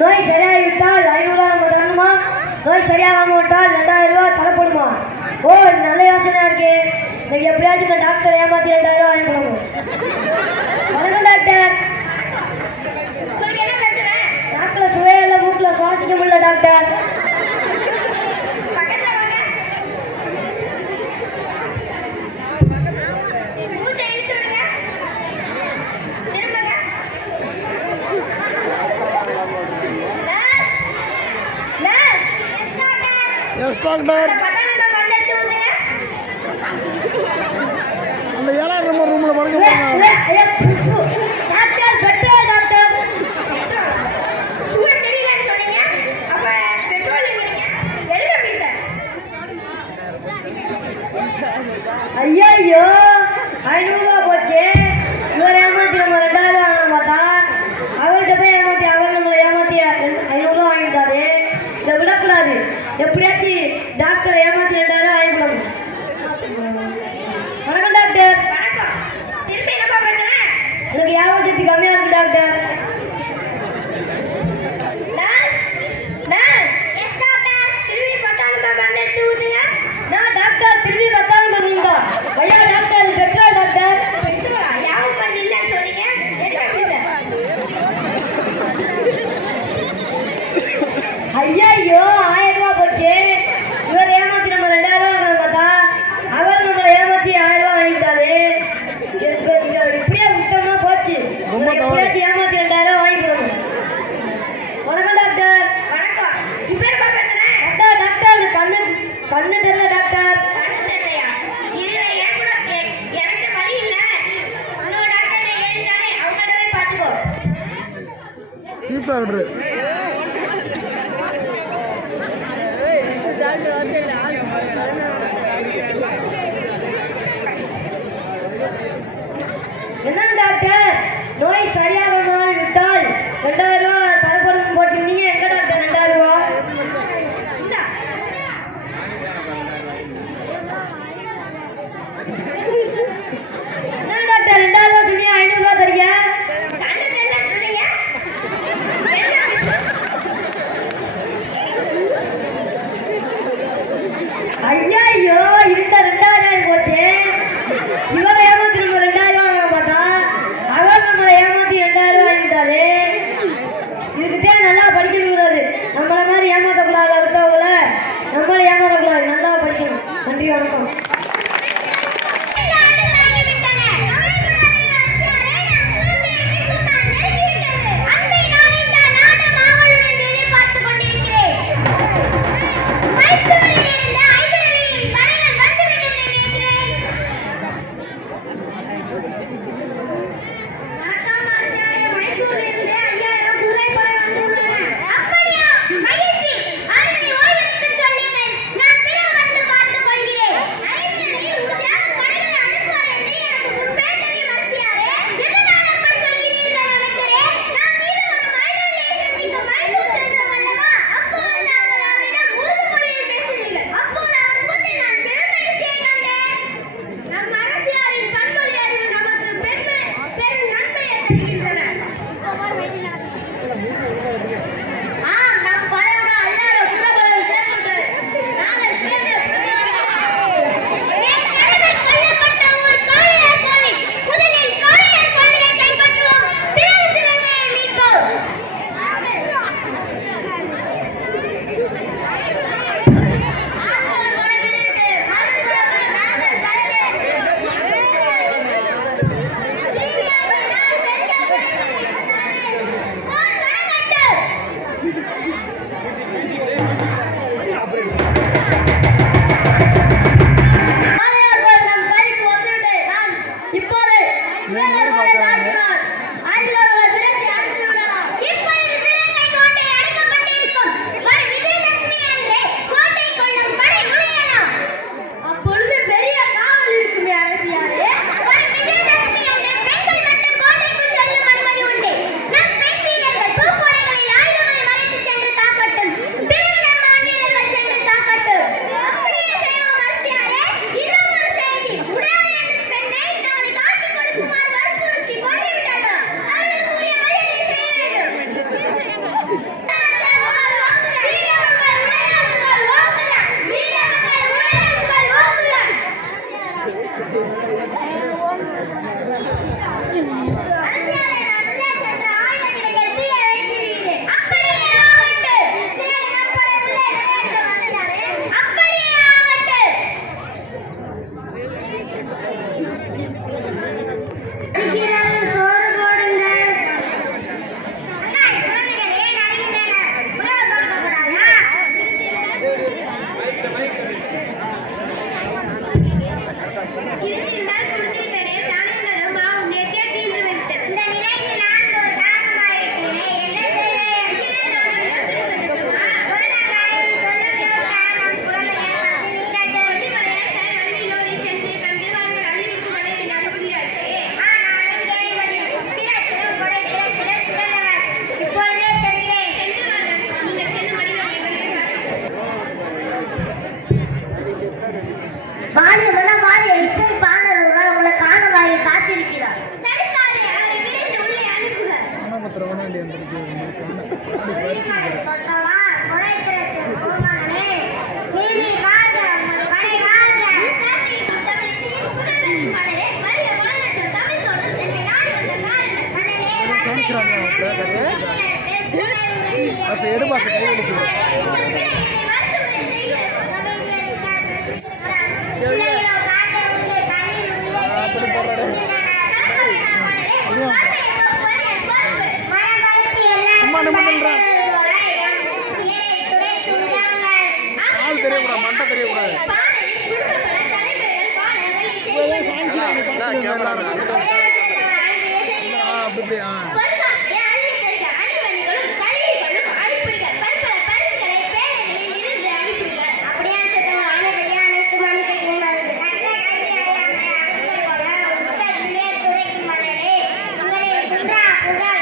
நோய் சரியாகிவிட்டால் 500 தரணுமா? நோய் சரியாகாம விட்டால் 2000 ரூபாய் தரப்படுமா? ஓ, இது நல்ல யோசனையா இருக்கே. இன்னைக்கு எப்படியாச்சும் இந்த டாக்டர் ஏமாத்தி 2000 ரூபாய் வாங்கிக்கணும். வணக்கம் டாக்டர். நாக்கில் சுவையே இல்லை, மூக்கில் சுவாசிக்க முடியல டாக்டர். Yes, doctor. அந்த 7 ரூம்ல படுக்க போறாங்க. Doctor petrol doctor. சுகர் தெரியலன்னு சொன்னீங்க. அப்ப பெட்ரோல் எங்கீங்க? எடுங்க பீஸ். ஐயோ 500 ரூபாய் போச்சு. இவர் ஏமாத்தி நம்ம 2000 ரூபாய் வாங்க மாட்டா. அவர்கிட்ட போய் ஏமாத்தி அவர் நம்மளை ஏமாத்தி 500 ரூபாய் வாங்கிட்டாரு. இதை விடக்கூடாது. எப்படியாச்சும் டாக்டர் ஏமாத்தி 2000 ரூபாய் வாங்கிக்கணும். வணக்கம் டாக்டர். வணக்கம். திருப்பி என்னப்பா பிரச்சனை? எனக்கு ஞாபக சக்தி கம்மியா இருக்கு doctor. Nurse nurse. Yes doctor. திருப்பி 10 ரூபாய் மருந்து எடுத்து ஊத்துங்க. நான் டாக்டர் திரும்பி 10 பண்ணுங்க. ஐயா டாக்டர் பெட்ரோல் டாக்டர். பெட்ரோலா? யாவும் மருந்து இல்லன்னு சொன்னீங்க. எடுங்க பீஸ். ஐயோ 1000 ரூபாய் போச்சு. இவர் ஏமாத்தி நம்ம 2000 ரூபாய் வாங்க மாட்டா. அவர் நம்மளை ஏமாத்தி 1000 ரூபாய் வாங்கிட்டாரு. இப்படியே விட்டோம்னா போச்சு. எப்படியாச்சும் ஏமாத்தி 2000 ரூபாய் வாங்கிக்கணும். வணக்கம் டாக்டர். வணக்கம். இப்போ என்னப்பா பிரச்சனை? டாக்டர் கண்ணு தெரியல டாக்டர். கண்ணு தெரியலையா? இதுல எனக்கு வழி இல்ல. இன்னொரு டாக்டர் ஏன் தானே அவங்கள்ட்ட போய் பார்த்துக்கோ. Cheap doctor. என்ன டாக்டர் நோய் சரியாகாமல் விட்டால் 2000 ரூபாய் தரப்படும் போட்டிருந்தீங்க. எங்க டாக்டர் 2000 ரூபாய்? இந்தா. என்ன டாக்டர் 2000 ரூபாய் சொன்னீங்க 500 ரூபாய் தரீங்க? கண்ணு தெரியலன்னு சொன்னீங்க. என்ன Hurrah!